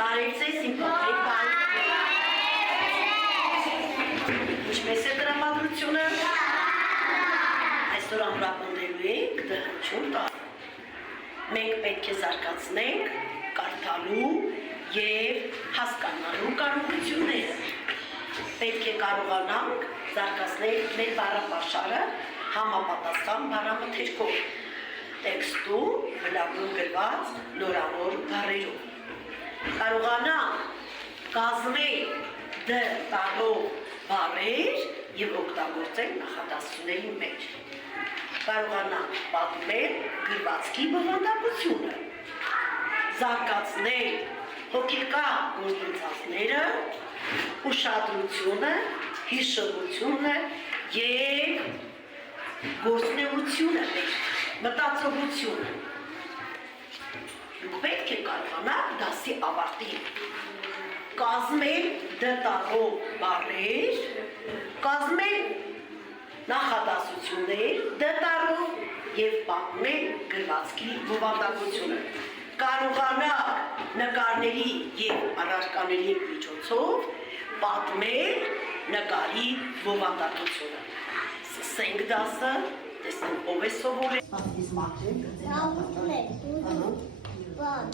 Բարեցես իմ փոքրիկ Ինչպես է տրամադրությունը? Այսօր ամրապնդելու ենք դրհնչում տառը։ Մենք պետք է զարգացնենք կարդալու և հասկանալու կարողությունները։ Պետք է կարողանանք զարգացնել մեր բառապաշարը համապատասխան բառամթերքով, տեքստում բնագույն գրված նորանոր բառերով։ Կարողանանք կազմել դ տառով բառեր և օգտագործել նախադասությունների մեջ։ Կարողանանք պատմել գրվածքի բովանդակությունը, զարգացնել հոգեկան գործընթացները, ուշադրությունը, հիշողությունը և գործունեությունը, մտածողությունը։ Դուք պետք է կարողանաք դասի ավարտին կազմել դ տառով բառեր, կազմել նախադասություններ դ տառով և պատմել գրվածքի բովանդակությունը։ Կարողանաք նկարների և առարկաների միջոցով պատմել նկարի բովանդակությունը։ Սկսենք դասը, տեսնենք ով է սովորել։ Բան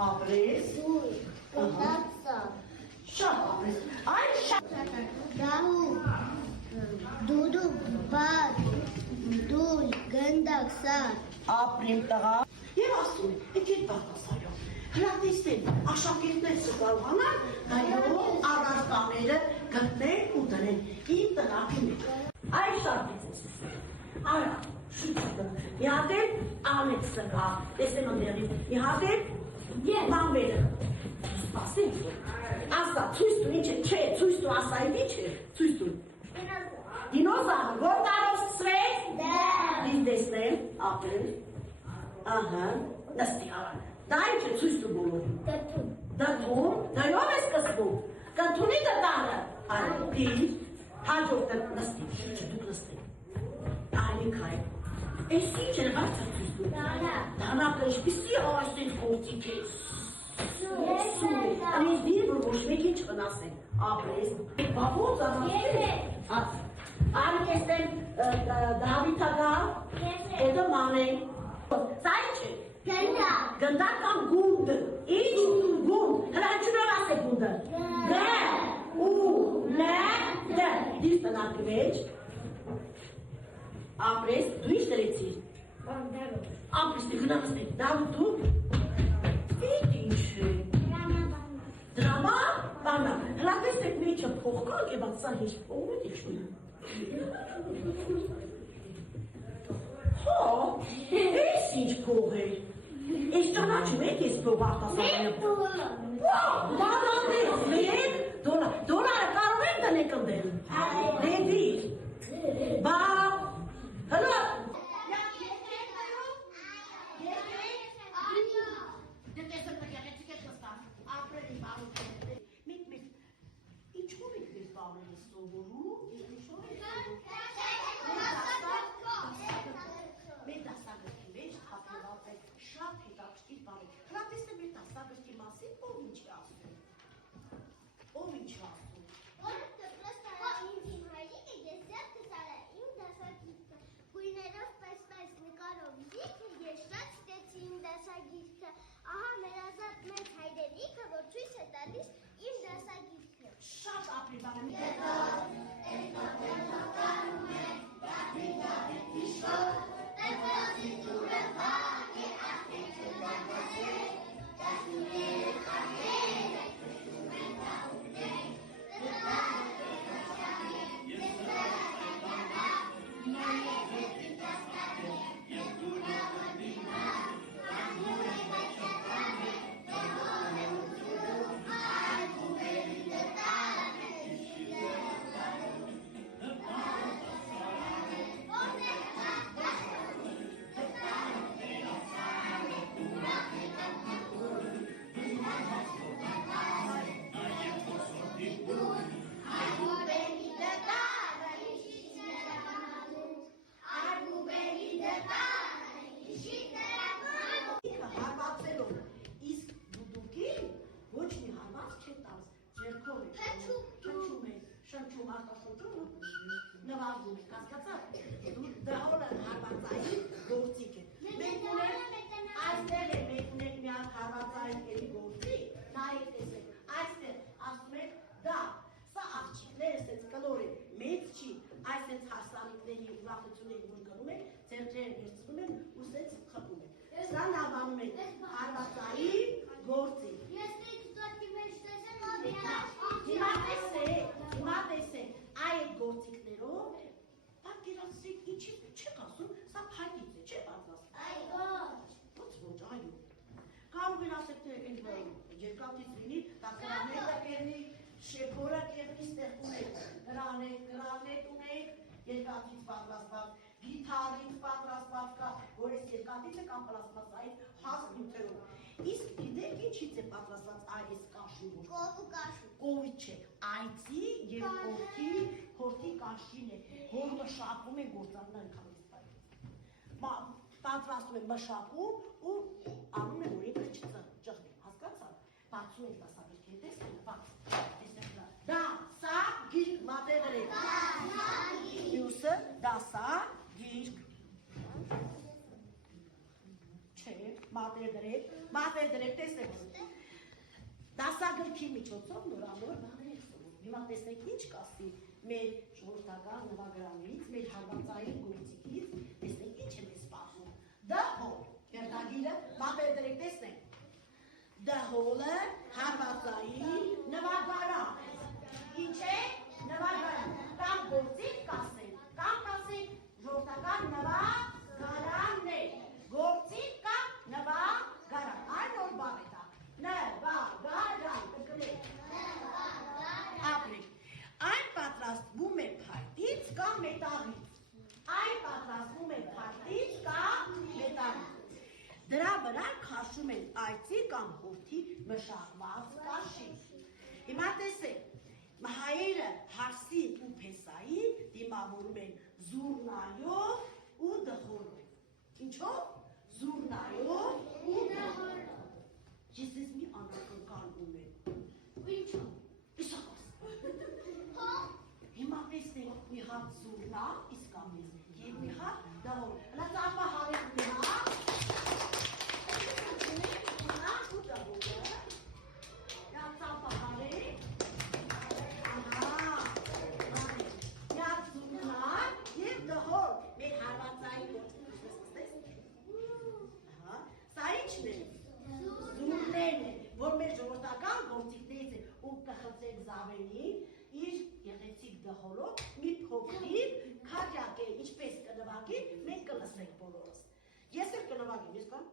Ապրես Կտացա Շատ ապրես Այն շատ Դահու Դուդու բար Դուլ գնդակ սար Ապրիմ տղա Եվ ասում եկեք բաղասարյով հրատեսեն աշակերտներ չկարողանան հայրով առարկաները գտնել ու դրել իմ տնապի մեջ Այն շատ դիցես Արա շուտը Իհատել Ալեքսը կա տեսեմ ընդեղի Իհատել Մամբերը Սպասին Ասա ցույց տու ինչ է չէ ցույց տու ասա ինչ է ցույց տու Դինոզավր որ տարով սկսվեց Դին տեսնեմ ապրել Ահա նստի արա Դա ինչ է ցույց տու բոլոր Դատում Դայով է սկսվում Կընդունի դտանը Այլ դիր Հաջող նստի շուչը դուք նստի Այլիկ հայ Ես ինչ է բարձր ցույց տու Դանակը ինչպիսի ասեն գործիք է Անից դիր որ ոչ մեկին չվնասեն Ապրես Բաբոց ասասեն Արի կեսեն Դավիթագա Հետո մանեն Սա ինչ է Գնդակ կամ գունդ Ինչ գունդ Հրաչունով ասե գունդը Գ ու լ դ Դիր տնարկի մեջ Ապրես դու ինչ դրեցիր Ապրես դի գնամստի Դավիթ դու Ինչ է Դրամա բանա Հլատես էք մեջը փողկանք է բացա հիշ փողոտ իչում Հո Ես ինչ փող է Ես ճանաչում եք ես փող արտասարանը Բանանես մեկ Դոլարը կարող են տնեք ընդել Դեդիր Բա Հլա Ինչով եք դες բավրել սովորում, մեր դասագրքի մեջ հապիրված է շատ հետաքրքիր բաներ։ Հրատեսը մեր դասագրքի մասին ով ինչ է ասում։ Ով ինչ է ասում։ Որը դպրոցը իմ հայրիկը ես ձեր տեսարը իմ դասագիրքը գույներով պես նկարով զիքը ես շատ ստեցի իմ դասագիրքը ահա մեր ազատ մեծ հայրենիքը որ ցույց է տալիս իմ դասագիրքը Շատ ապրի բանը ուրախություն եք որ գնում եք, ձեռքերը վերցնում են ու սենց խփում եք։ Սրան անվանում են հարվածային գործի։ Ես դեպի մեջ տեսեմ Հիմա տեսեք, այդ գործիքներով պատկերացրեք ինչի չեք ասում, սա փայտից է, չէ՞ պատրաստվում։ Ոչ, այո։ Կարող են ասել թե երկաթից լինի, տակարանետը կերնի, շեփորը կերնի, ստեղ ունեք, գրանետ ունեք, երկաթից պատրաստված, գիթարից պատրաստված կա, որ այս երկաթից է կամ պլաստմասային հաստ նյութերով։ Իսկ գիտեք ինչից է պատրաստված այս կաշին որ։ Կովից չէ, այծի եւ հորթի կաշին է, որ մշակում են գործարարները քանից բայց։ Պատրաստում են մշակում ու անում են որ ինքը չճղվի, հասկացա՞ք։ Բացում են դասագրքերը, տեսեք, բաց։ Դա սա գիրք մատեղրեք։ Մյուսը դասագիրք։ Չէ, մատեղրեք, տեսեք։ Դասագրքի միջոցով նորանոր բաներ սովորում։ Հիմա տեսեք ինչ կասի մեր ժողովրդական նվագրանից, մեր հարվածային գործիքից, տեսեք ինչ է մեզ պատմում։ Դահոլ, վերնագիրը, մատեղրեք, տեսնենք։ Դահոլը հարվածային նվագարան։ Ինչ է նվագարան։ Կամ գործիք կասեն, կամ կասեն ժողովրդական նվագարաններ։ Գործիք կամ նվագարան։ Այն որ բառ է դա։ Նվագարան, կգնեք։ Ապրեք։ Այն պատրաստվում է փայտից կամ մետաղից։ Դրա վրա քաշում են այծի կամ հորթի մշակված կաշի։ Հիմա տեսեք, հայերը հարսին ու փեսային դիմավորում են զուռնայով ու դհոլով։ Ինչով? Զուռնայով ու դհոլով։ Ես ես մի անակնկալում եմ։ Ինչո՞վ։ Իսակոս։ Հիմա տեսնենք մի հատ զուռնա, իսկ ամես, և մի հատ դհոլ։ Հլա ծապա հարեք մի հատ։ Որ մեր ժողովրդական գործիքներից է ու կխծեք զավենին իր գեղեցիկ դհոլով մի փոքրիկ քաջակ է ինչպես կնվագի մենք կլսենք բոլորս ես էլ կնվագեմ ես կամ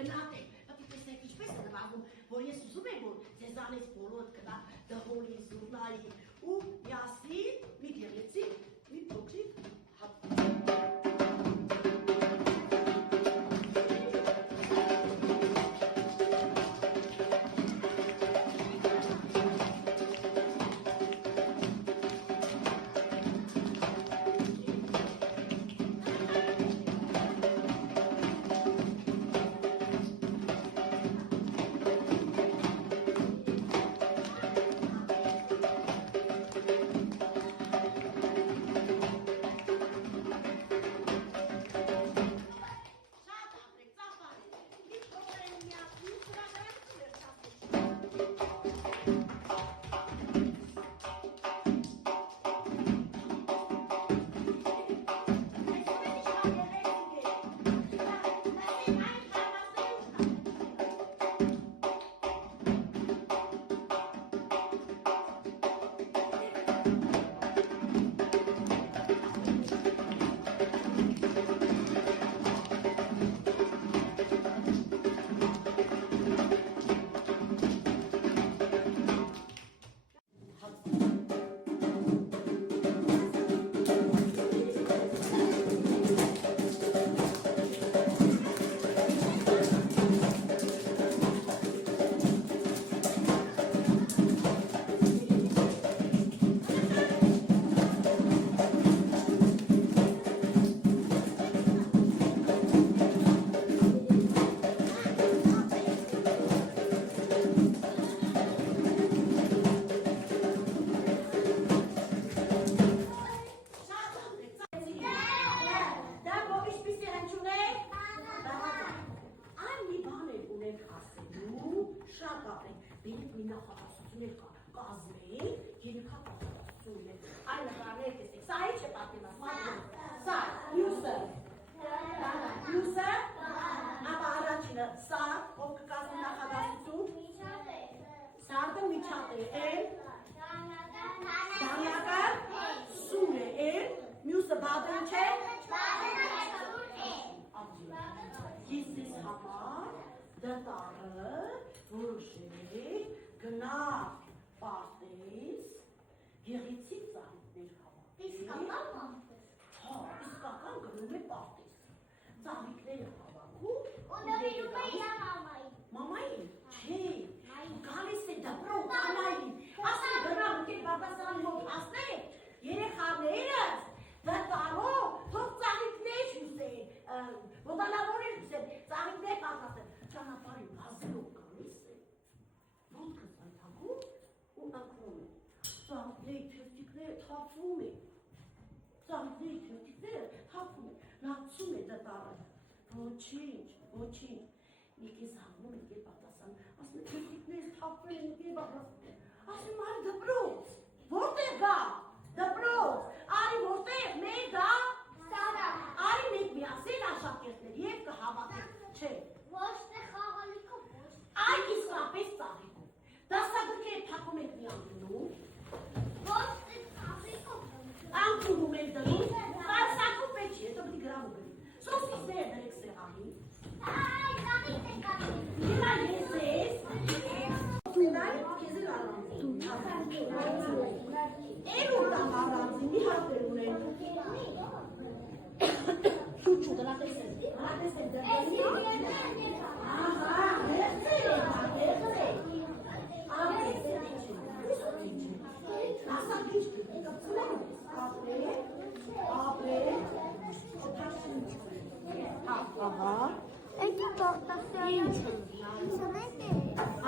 գնահատեք պատի տեսեք ինչպես է նվագում որ ես ուզում եմ որ ձեզանից բոլոր կնա դհոլի զուռնայի ու միասին մի գեղեցիկ մի փոքրիկ հատ Բերեք մի նախատեսություններ կազմեք, երեքա նախատեսություններ, այն նկարներ համար դատարը որոշել գնա պարտեզ գեղեցիկ ծաղիկներ հավաք։ Իսկական գնում է պարտեզ։ Ծաղիկները հավաքում։ Մամային, չէ, գալիս է դպրոց, անային, ասել գնամ ուկել բարձան մոտ ասել, երեխաներս դատարով թող ծաղիկներ հյուսեն, ոտանավորեր հյուսեն, ծաղիկներ պատասեն, ճանապարհին գազելով գալիս է, ոտքս այդհագում ու ընկնում է, ծաղիկների թերթիկները թափվում է, լացում է դատարը, ոչինչ, մի կես հաղվում է կեր պատասան, ասում է թերթիկներս թափվել են կեր պատասան, ասում արի դպրոց, որտեղ գա, դպրոց, արի որտեղ, մեր գա, արի մենք միասին աշակերտներ և կհավատենք, չէ, այ իսկապես ծաղիկով, դասագրքերը փակում ենք մի անգնում, անգնում ենք դնում, սակում պետք չի, հետո պիտի գրավ ու գրի, սոսիսները դրեք սեղանի, Հիմա ես ես, քեզի լալանձի, էր ուտամ լալանձի, մի հատեր ունեն, շուչու դրատեսել, ահա, հերցել է, ասա գիշտ, կպցնեմ, ապրել, ահա, Эти тортасы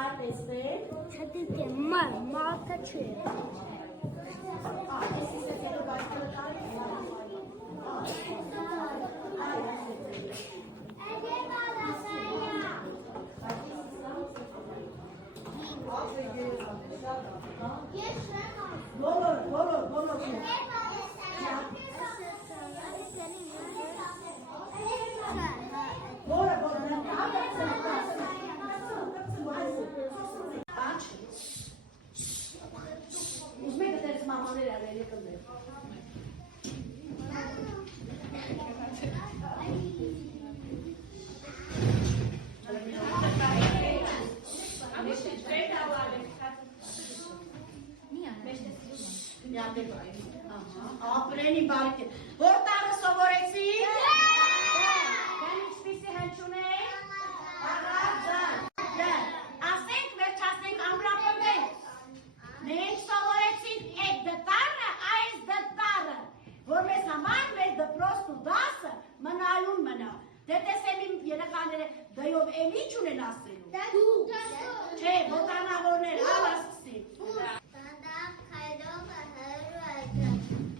այդպեսներ, չդիտե մալկա չէ։ Բոլոր Ուզում եք դերս մամաներ արել եկնդեր։ Ապրենի բարիք է։ Որ տարը սովորեցի։ Դեն ինչպիսի հնչուն է։ Ասենք վերջացնենք ամրապնդենք։ Մենք սովորեցինք այդ դատարը, այս դատարը, որ մեզ համար մեր դպրոցն ու դասը մնայուն մնա։ Դե տեսեմ իմ երեխաները դայով էլի չունեն ասելու։ Չէ, ոտանավորներ, հալա սկսի։ Դանդաղ քայլողը հրուակը,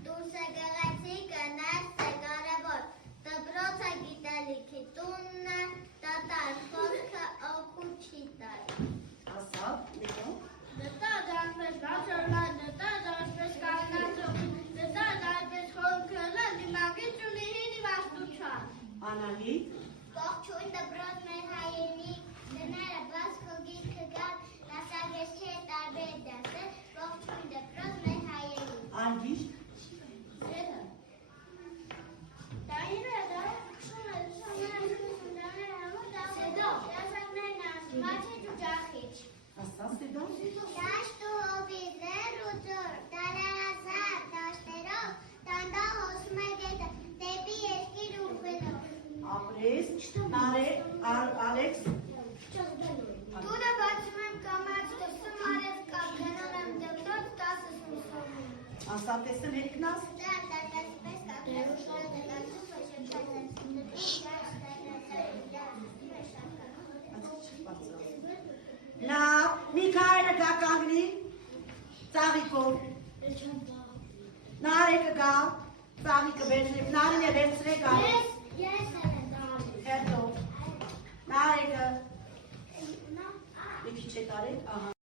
դուրսը գեղեցիկ կնասը կարևոր, դպրոցը գիտելիքի տունը, դատար խոսքը օգուտ չի տալ։ Ասա, դեկո։ Դտած այսպես վասորլան, դտած այսպես կանգնացող, դտած այսպես խորքրլան, դիմագից ունի հինի վաստուչան։ Անալիք։ Ողջույն դպրոց մեր հայրենի, դները բաց խոգի կգան, դասագեստի տարբեր դասը, ողջույն դպրոց մեր հայրենի։ Անգիշտ։ Սերը։ Դայինը դա, Սեդո, դասակներն ասի, մաչի ճուճախիչ։ Ասա, սեդո։ Դաշտ ու հովիզներ ու ձոր, դարարազար դաշտերով, տանդա հոսում է գետը, դեպի երկիր ուղղելով։ Ապրես, Ալեքս։ Տունը բացում եմ կամաց, դպսում արև կապ, գնում եմ դպրոց, տասս մուսոնում։ Ասա, տեսեմ հերքնաս։ Դա դատասպես կապ, դերուշները դատասում Լավ, մի քայլը գա կանգնի, ծաղիկով։ Նարեկը գա, ծաղիկը վերցնի, նարին է վերցրե գա։ Ես եմ դալի։ Հետո, նարեկը, մի քիչ է տարեք, ահա։